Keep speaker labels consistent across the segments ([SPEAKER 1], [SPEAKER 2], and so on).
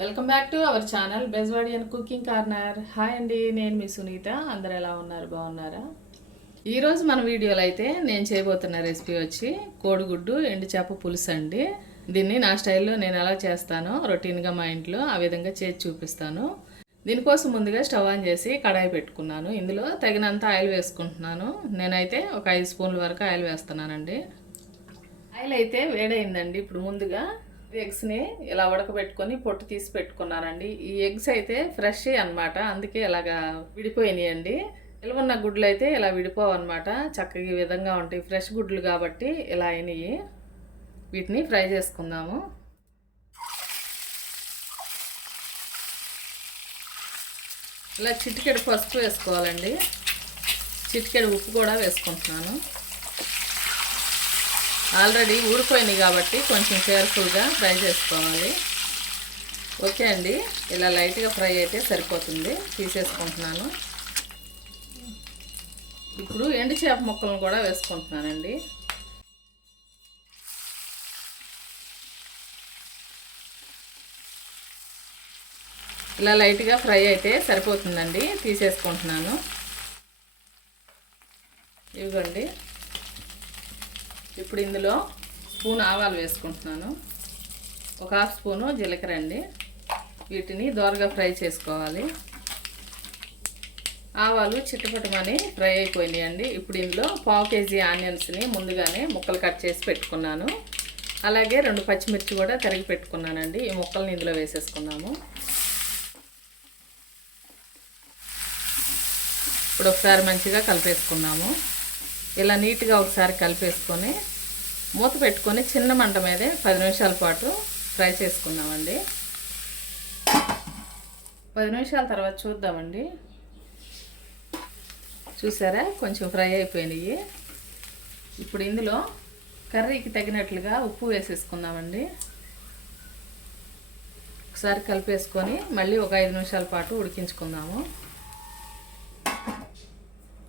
[SPEAKER 1] Welcome back to our channel Bezwadi and cooking corner. Hi అండి నేను మీ సునీత. అందరు ఎలా ఉన్నారు? బాగున్నారా? ఈరోజు మన వీడియోలో అయితే నేను చేయబోతున్న రెసిపీ వచ్చి కోడిగుడ్డు ఎండు చేప పులుసు అండి. దీన్ని నా స్టైల్లో నేను ఎలా చేస్తానో రొటీన్గా మా ఇంట్లో ఆ విధంగా చేసి చూపిస్తాను. దీనికోసం ముందుగా స్టవ్ ఆన్ చేసి కడాయి పెట్టుకున్నాను. ఇందులో తగినంత ఆయిల్ వేసుకుంటున్నాను. నేనైతే ఒక ఐదు స్పూన్ల వరకు ఆయిల్ వేస్తున్నానండి. ఆయిల్ అయితే వేడైందండి. ఇప్పుడు ముందుగా ఎగ్స్ని ఇలా ఉడకబెట్టుకొని పొట్టు తీసి పెట్టుకున్నానండి. ఈ ఎగ్స్ అయితే ఫ్రెష్ అన్నమాట. అందుకే ఇలాగా విడిపోయినాయండి. ఉన్న గుడ్లు అయితే ఇలా విడిపోవు అనమాట చక్కగా ఈ విధంగా ఉంటాయి. ఫ్రెష్ గుడ్లు కాబట్టి ఇలా అయినాయి. వీటిని ఫ్రై చేసుకుందాము. ఇలా చిటికెడు పసుపు వేసుకోవాలండి. చిటికెడు ఉప్పు కూడా వేసుకుంటున్నాను. ఆల్రెడీ ఊరిపోయినాయి కాబట్టి కొంచెం కేర్ఫుల్గా ఫ్రై చేసుకోవాలి. ఓకే అండి. ఇలా లైట్గా ఫ్రై అయితే సరిపోతుంది. తీసేసుకుంటున్నాను. ఇప్పుడు ఎండు చేప ముక్కలను కూడా వేసుకుంటున్నానండి. ఇలా లైట్గా ఫ్రై అయితే సరిపోతుందండి. తీసేసుకుంటున్నాను. ఇవ్వండి. ఇప్పుడు ఇందులో స్పూన్ ఆవాలు వేసుకుంటున్నాను. ఒక హాఫ్ స్పూను జీలకర్ర అండి. వీటిని దోరగా ఫ్రై చేసుకోవాలి. ఆవాలు చిట్టపటమని ఫ్రై అయిపోయినాయండి. ఇప్పుడు ఇందులో పావు కేజీ ఆనియన్స్ని ముందుగానే ముక్కలు కట్ చేసి పెట్టుకున్నాను. అలాగే రెండు పచ్చిమిర్చి కూడా తరిగి పెట్టుకున్నానండి. ఈ ముక్కల్ని ఇందులో వేసేసుకున్నాము. ఇప్పుడు ఒకసారి మంచిగా కలిపేసుకున్నాము. ఇలా నీట్గా ఒకసారి కలిపేసుకొని మూత పెట్టుకొని చిన్న మంట మీదే పది నిమిషాల పాటు ఫ్రై చేసుకుందామండి. పది నిమిషాల తర్వాత చూద్దామండి. చూసారా? కొంచెం ఫ్రై అయిపోయినాయి. ఇప్పుడు ఇందులో కర్రీకి తగినట్లుగా ఉప్పు వేసేసుకుందామండి. ఒకసారి కలిపేసుకొని మళ్ళీ ఒక ఐదు నిమిషాల పాటు ఉడికించుకుందాము.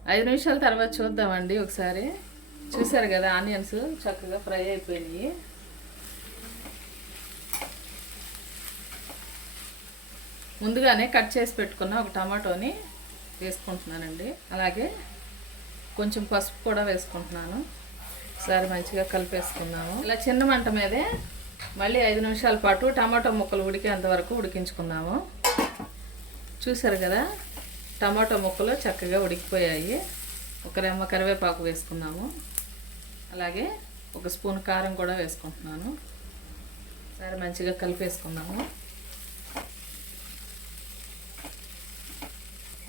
[SPEAKER 1] ఐదు నిమిషాల తర్వాత చూద్దామండి ఒకసారి. చూసారు కదా ఆనియన్స్ చక్కగా ఫ్రై అయిపోయినాయి. ముందుగానే కట్ చేసి పెట్టుకున్న ఒక టమాటోని వేసుకుంటున్నానండి. అలాగే కొంచెం పసుపు కూడా వేసుకుంటున్నాను. ఒకసారి మంచిగా కలిపేసుకుందాము. ఇలా చిన్న మంట మీదే మళ్ళీ ఐదు నిమిషాల పాటు టమాటో ముక్కలు ఉడికేంత వరకు ఉడికించుకుందాము. చూసారు కదా? టమాటో ముక్కలు చక్కగా ఉడికిపోయాయి. ఒక రెమ్మ కరివేపాకు వేసుకున్నాము. అలాగే ఒక స్పూన్ కారం కూడా వేసుకుంటున్నాను. సరే మంచిగా కలిపేసుకున్నాము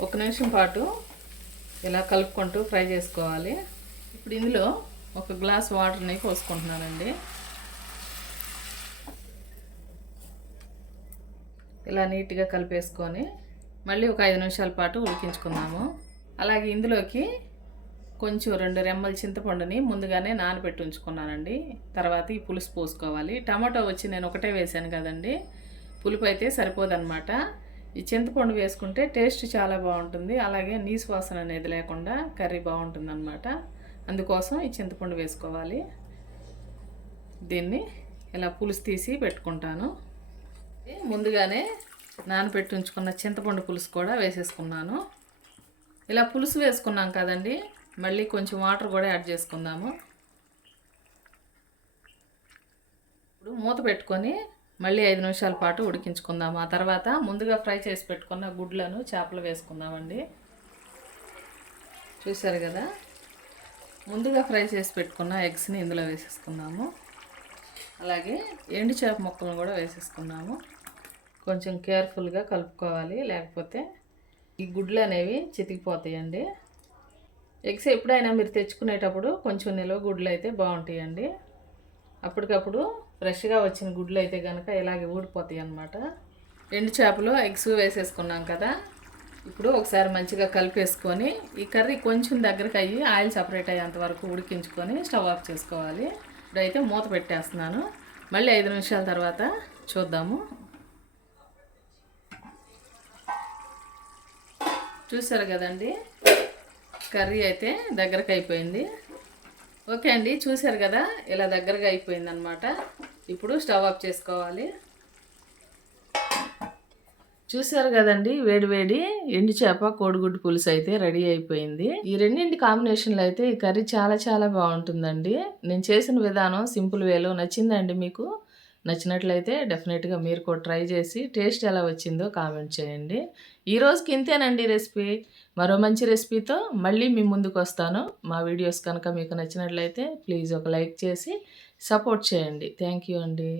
[SPEAKER 1] ఒక నిమిషం పాటు ఇలా కలుపుకుంటూ ఫ్రై చేసుకోవాలి. ఇప్పుడు ఇందులో ఒక గ్లాస్ వాటర్ని పోసుకుంటున్నానండి. ఇలా నీట్గా కలిపేసుకొని మళ్ళీ ఒక ఐదు నిమిషాల పాటు ఉడికించుకుందాము. అలాగే ఇందులోకి కొంచెం రెండు రెమ్మల చింతపండుని ముందుగానే నానబెట్టి ఉంచుకున్నానండి. తర్వాత ఈ పులుసు పోసుకోవాలి. టమాటో వచ్చి నేను ఒకటే వేసాను కదండి. పులుపు అయితే సరిపోదన్నమాట. ఈ చింతపండు వేసుకుంటే టేస్ట్ చాలా బాగుంటుంది. అలాగే నీసు వాసన అనేది లేకుండా కర్రీ బాగుంటుంది అనమాట అందుకోసం ఈ చింతపండు వేసుకోవాలి. దీన్ని ఇలా పులుసు తీసి పెట్టుకుంటాను. ముందుగానే నానబెట్టి ఉంచుకున్న చింతపండు పులుసు కూడా వేసేసుకున్నాను. ఇలా పులుసు వేసుకున్నాం కదండి మళ్ళీ కొంచెం వాటర్ కూడా యాడ్ చేసుకుందాము. ఇప్పుడు మూత పెట్టుకొని మళ్ళీ ఐదు నిమిషాల పాటు ఉడికించుకుందాము. ఆ తర్వాత ముందుగా ఫ్రై చేసి పెట్టుకున్న గుడ్లను చేపలు వేసుకుందామండి. చూశారు కదా? ముందుగా ఫ్రై చేసి పెట్టుకున్న ఎగ్స్ని ఇందులో వేసేసుకుందాము. అలాగే ఎండు చేప ముక్కలను కూడా వేసేసుకున్నాము కొంచెం కేర్ఫుల్గా కలుపుకోవాలి. లేకపోతే ఈ గుడ్లు అనేవి చితికిపోతాయండి. ఎగ్స్ ఎప్పుడైనా మీరు తెచ్చుకునేటప్పుడు కొంచెం నిల్వ గుడ్లు అయితే బాగుంటాయండి. అప్పటికప్పుడు ఫ్రెష్గా వచ్చిన గుడ్లు అయితే కనుక ఇలాగే ఊడిపోతాయి అన్నమాట ఎండు చేపలు ఎగ్స్ వేసేసుకున్నాం కదా. ఇప్పుడు ఒకసారి మంచిగా కలిపేసుకొని ఈ కర్రీ కొంచెం దగ్గరకు అయ్యి ఆయిల్ సపరేట్ అయ్యేంత వరకు ఉడికించుకొని స్టవ్ ఆఫ్ చేసుకోవాలి. ఇప్పుడైతే మూత పెట్టేస్తున్నాను. మళ్ళీ ఐదు నిమిషాల తర్వాత చూద్దాము. చూసారు కదండి? కర్రీ అయితే దగ్గరకు అయిపోయింది. ఓకే అండి చూసారు కదా? ఇలా దగ్గరగా అయిపోయింది అనమాట ఇప్పుడు స్టవ్ ఆఫ్ చేసుకోవాలి. చూసారు కదండి? వేడి వేడి ఎండు చేప కోడిగుడ్డు పులుసు అయితే రెడీ అయిపోయింది. ఈ రెండింటి కాంబినేషన్లో అయితే ఈ కర్రీ చాలా చాలా బాగుంటుందండి. నేను చేసిన విధానం సింపుల్ వేలో నచ్చిందండి మీకు. నచ్చినట్లయితే డెఫినెట్గా మీరు కూడా ట్రై చేసి టేస్ట్ ఎలా వచ్చిందో కామెంట్ చేయండి. ఈరోజుకి ఇంతేనండి రెసిపీ. మరో మంచి రెసిపీతో మళ్ళీ మీ ముందుకు వస్తాను. మా వీడియోస్ కనుక మీకు నచ్చినట్లయితే ప్లీజ్ ఒక లైక్ చేసి సపోర్ట్ చేయండి. థ్యాంక్ యూ అండి.